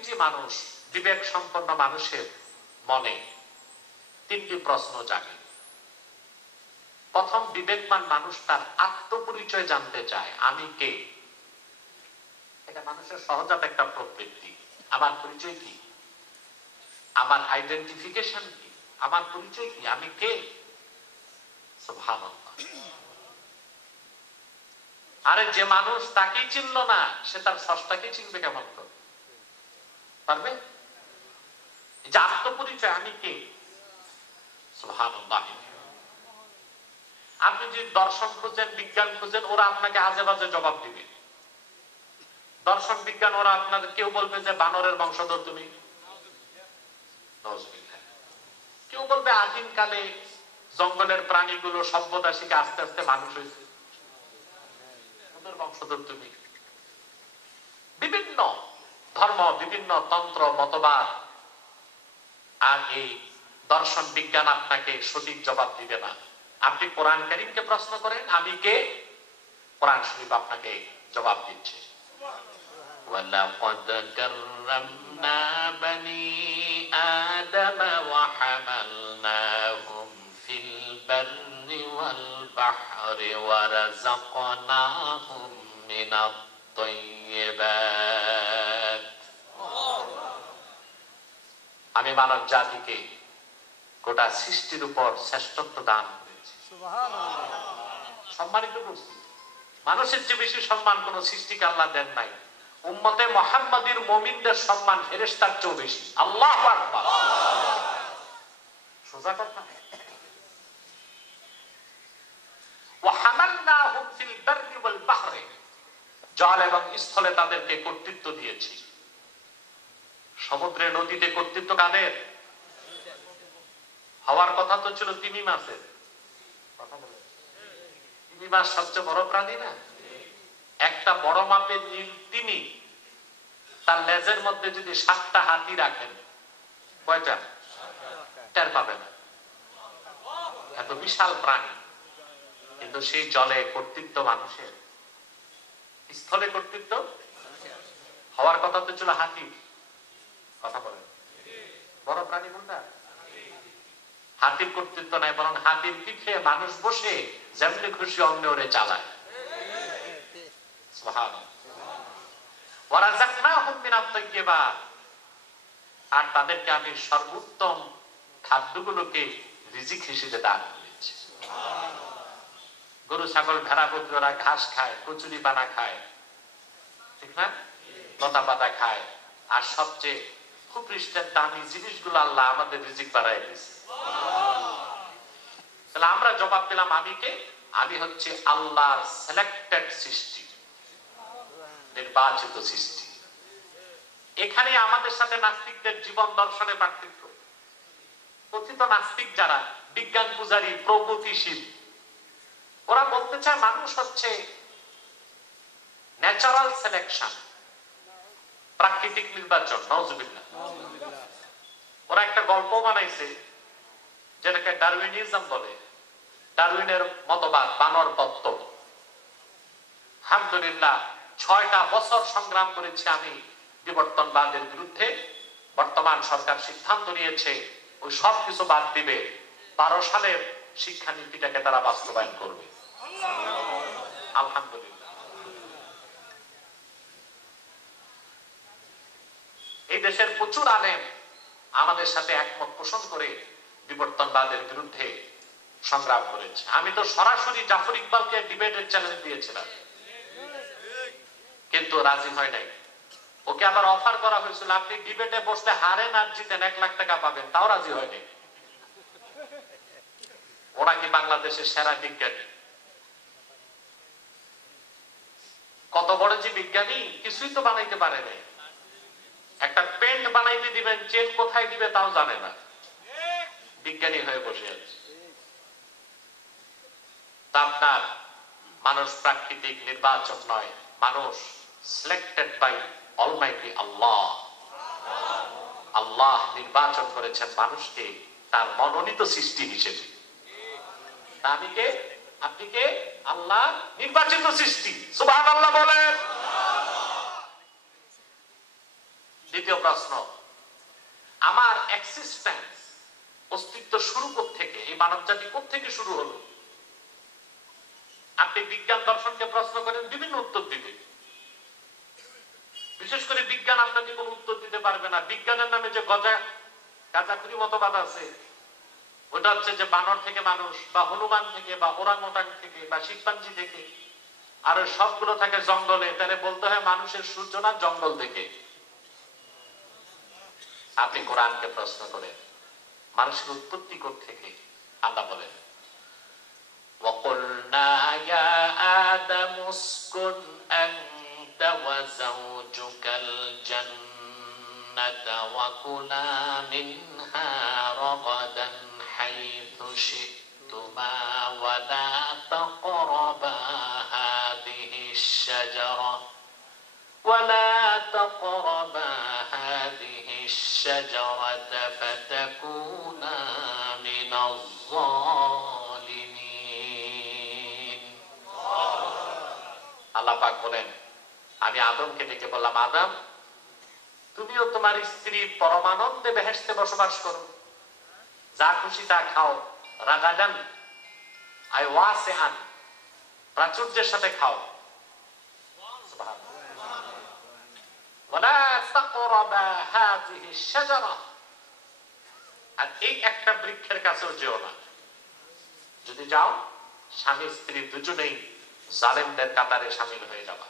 প্রতিটি মানুষ, বিবেক সম্পন্ন মানুষের মনে তিনটি প্রশ্ন জাগে। প্রথম, বিবেকবান মানুষ তার আত্মপরিচয় জানতে চায়, আমি কে। এটা মানুষের সহজাত একটা প্রবৃত্তি। আমার পরিচয় কি, আমার আইডেন্টিফিকেশন কি, আমার পরিচয় কি, আমি কে। সুবহানাল্লাহ। আরে যে মানুষ তাকেই চিনল না, সে তার স্রষ্টাকে চিনবে কেমন করে পারবে? যে আত্মপরিচয়, আমি কে। সুবহানাল্লাহ। আপনি যদি দর্শন খুঁজেন, বিজ্ঞান খুঁজেন, ওরা আপনাকে আজে বাজে জবাব দিবে। দর্শন বিজ্ঞান ওরা আপনাদের কেউ বলবে যে বানরের বংশধর তুমি, কেউ বলবে আদিম কালে জঙ্গলের প্রাণীগুলো সভ্যতা শিখে আস্তে আস্তে মানুষ হয়েছে, ওদের বংশধর তুমি। বিভিন্ন ধর্ম, বিভিন্ন তন্ত্র, মতবাদ আর এই দর্শন বিজ্ঞান আপনাকে সঠিক জবাব দিবে না। আপনি কোরআন কারীমকে প্রশ্ন করেন, আমি কে, কোরআন শরীফ আপনাকে জবাব দিচ্ছে। ওয়ালাকাদ কাররামনা বনি আদম ওয়া হামালনাহুম ফিল বাররি ওয়াল বাহরি ওয়া রাযাকনাহুম মিনাত তাইয়্যিবাত। আমি মানব জাতিকে গোটা সৃষ্টির উপর শ্রেষ্ঠত্ব দান করেছি, সম্মানিত করছি। মানুষের চেয়ে বেশি সম্মান কোন সৃষ্টিকে আল্লাহ দেন নাই। উম্মতে মুহাম্মাদীর মুমিনদের সম্মান ফেরেশতার চেয়েও বেশি। আল্লাহু আকবার। সোজা কথা। ওয়া হামালনাহুম ফিল বাররি ওয়াল বাহরি, জল এবং স্থলে তাদেরকে কর্তৃত্ব দিয়েছি। সমুদ্রে নদীতে কর্তৃত্ব কাদের? হওয়ার কথা তো ছিল তিমি মাছের। তিমি মাছ সবচেয়ে বড় প্রাণী না? একটা বড় মাপের নীল তিমি, তার লেজের মধ্যে যদি 7টা হাতি রাখেন, কয়টা? টের পাবে না। এত বিশাল প্রাণী, কিন্তু সেই জলে কর্তৃত্ব মানুষের, স্থলে কর্তৃত্ব হওয়ার কথা তো ছিল হাতি। কথা বলেন, বড় প্রাণী কোনটা? হাতির কর্তৃত্ব নাই, বরং হাতির পিঠে মানুষ বসে যেমনি খুশি অমনি ওরে চালায়। সুবহানাল্লাহ। ওয়া রাযাকনাহুম মিনাত তাইয়্যিবাত, আর তাদেরকে আমি সর্বোত্তম খাদ্যগুলোকে রিজিক হিসেবে দান করেছি। গরু, ছাগল, ভেড়া, বকরি ওরা ঘাস খায়, কচুরি পানা খায়, ঠিক না? লতা পাতা খায়। আর সবচেয়ে খুপৃষ্টের দামি জিনিসগুলো আল্লাহ আমাদের রিজিক বাড়ায় দিয়েছে। তাহলে আমরা জবাব দিলাম, আমি কে? আমি হচ্ছে আল্লাহর সিলেক্টেড সৃষ্টি, নির্বাচিত সৃষ্টি। এখানে আমাদের সাথে নাস্তিকদের জীবন দর্শনে পার্থক্য। কথিত নাস্তিক যারা, বিজ্ঞান পূজারী, প্রগতিশীল, ওরা বলতে চায় মানুষ হচ্ছে ন্যাচারাল সিলেকশন, প্রাকৃতিক নির্বাচন। নাউজুবিল্লাহ। ওরা একটা গল্প বানাইছে যেটাকে ডারউইনিজম বলে, ডারউইনের মতবাদ, বানর তত্ত্ব। আলহামদুলিল্লাহ 6টা বছর সংগ্রাম করেছি আমি বিবর্তনবাদের বিরুদ্ধে। বর্তমান সরকার সিদ্ধান্ত নিয়েছে ওই সব কিছু বাদ দিবে, 12 সালের শিক্ষানীতিটাকে তারা বাস্তবায়ন করবে। আলহামদুলিল্লাহ। এই দেশের প্রচুর আলেম আমাদের সাথে একমত পোষণ করে বিবর্তনবাদের বিরুদ্ধে সংগ্রাম করেছে। আমি তো সরাসরি জাফর ইকবালকে ডিবেটের চ্যালেঞ্জ দিয়েছিলাম, কিন্তু রাজি হয় নাই। ওকে আবার অফার করা হয়েছিল, আপনি ডিবেটে বসলে হারেন আর জিতেন 1 লাখ টাকা পাবেন, তাও রাজি হয়নি। ওরা কি বাংলাদেশের সেরা বিজ্ঞানী? কত বড় যে বিজ্ঞানী, কিছুই তো বানাইতে পারে নাই। একটা পেন্ট বানাইতে দিবেন, চেন কোথায় দিবে তাও জানে না, বিজ্ঞানী হয়ে বসে আছে। আপনার মানুষ প্রাকৃতিক নির্বাচন নয়, মানুষ সিলেক্টেড বাই অলমাইটি আল্লাহ। আল্লাহ নির্বাচন করেছেন মানুষকে তার মনোনীত সৃষ্টি হিসেবে। আমি কে? আপনি কে? আল্লাহ নির্বাচিত সৃষ্টি। সুবহানাল্লাহ বলেন। দ্বিতীয় প্রশ্ন, আমার এক্সিস্টেন্স, অস্তিত্ব শুরু থেকে, এই মানব জাতি থেকে শুরু হলো? আপনি বিজ্ঞান দর্শনকে প্রশ্ন করেন, বিভিন্ন উত্তর দিবে। বিশেষ করে বিজ্ঞান আপনাকে কোনো উত্তর দিতে পারবে না। বিজ্ঞানের নামে যে গাঁজাখুরি মতবাদ আছে, ওটা হচ্ছে যে বানর থেকে মানুষ, বা হনুমান থেকে, বা ওরাংওটাং থেকে, বা শিম্পাঞ্জি থেকে, আর সবগুলো থাকে জঙ্গলে। তাহলে বলতে হয় মানুষের সূচনা জঙ্গল থেকে। আপনি কোরআনকে প্রশ্ন করেন, মানুষের উৎপত্তি থেকে? আল্লাহ বলেন, وَقُلْنَا يَا آدَمُ اسْكُنْ أَنْتَ وَزَوْجُكَ الْجَنَّةَ وَكُلَا مِنْهَا رَغَدًا حَيْثُ شِئْتُمَا وَلَا تَقْرَبَا هَذِهِ الشَّجَرَةَ فَتَكُونَا مِنَ الظَّالِمِينَ। আল্লাহ পাক বলেন, আমি আদমকে ডেকে বললাম, আদম, তুমিও তোমার স্ত্রীর পরমানন্দে বেহেশতে বসবাস করো, যা খুশি তা খাও, রাগাদান আই ওয়াসিআন, প্রাচুর্যের সাথে খাও, ওয়ালা তাকরাবা হাযিহি শাজারা, আর এই একটা বৃক্ষের কাছেও যেও না। যদি যাও, স্বামী স্ত্রী দুজনেই জালেমদের কাতারে শামিল হয়ে যাবা।